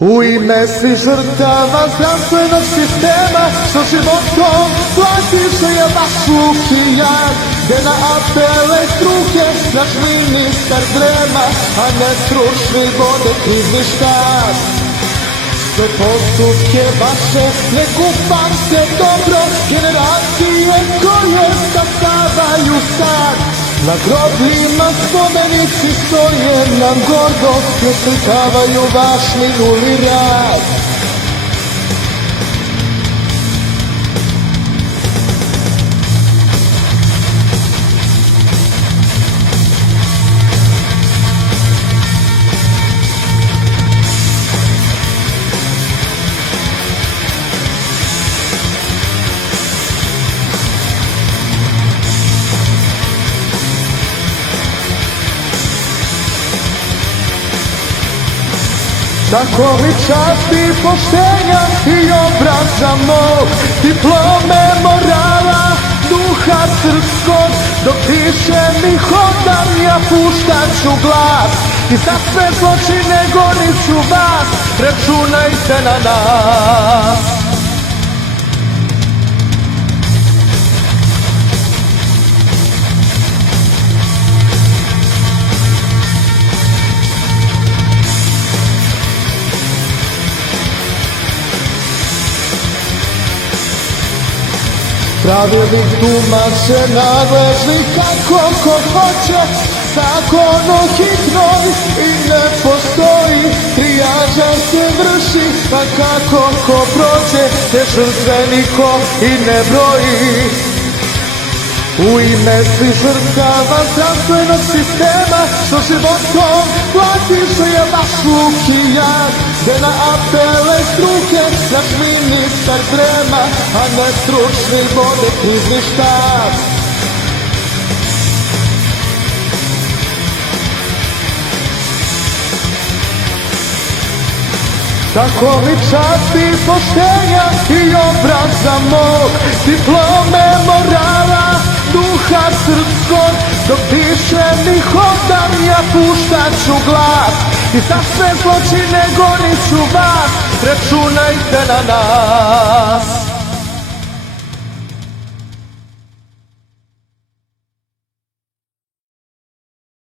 U ime svih žrtava zdravstvenog sistema, što životom platiše je vaš lukijan, gde na apele struke naš ministar drema, a ne stručni vode krizni štab. Sve postupke vaše ne upamte dobro, generacije koje stasavaju sad. Na grobljima spomenici stoje nam gordo, još slikavaju vaš minuli rad. Tako mi časti poštenja i obraza mog, diplome morala, duha srpskog, dok piše mi hodam, ja puštat ću glas. I za sve zločine gonit ću vas, računajte na nas. Pravilnik tumače nadležni kako ko hoće, zakon o hitnoj i ne postoji, trijaža se vrši, pa kako ko prođe, te žrtve niko i ne broji. U ime svih žrtava zdravstvenog sistema, što životom platiše je vaš lukijan, gde na apele struke naš ministar drema, a ne stručni vode krizni štab. Tako mi časti poštenja i obraza mog, diplome morala, duha srpskog, dok piše mi hodam, ja puštat ću glas. I za sve zločine gonit ću vas, računajte na nas.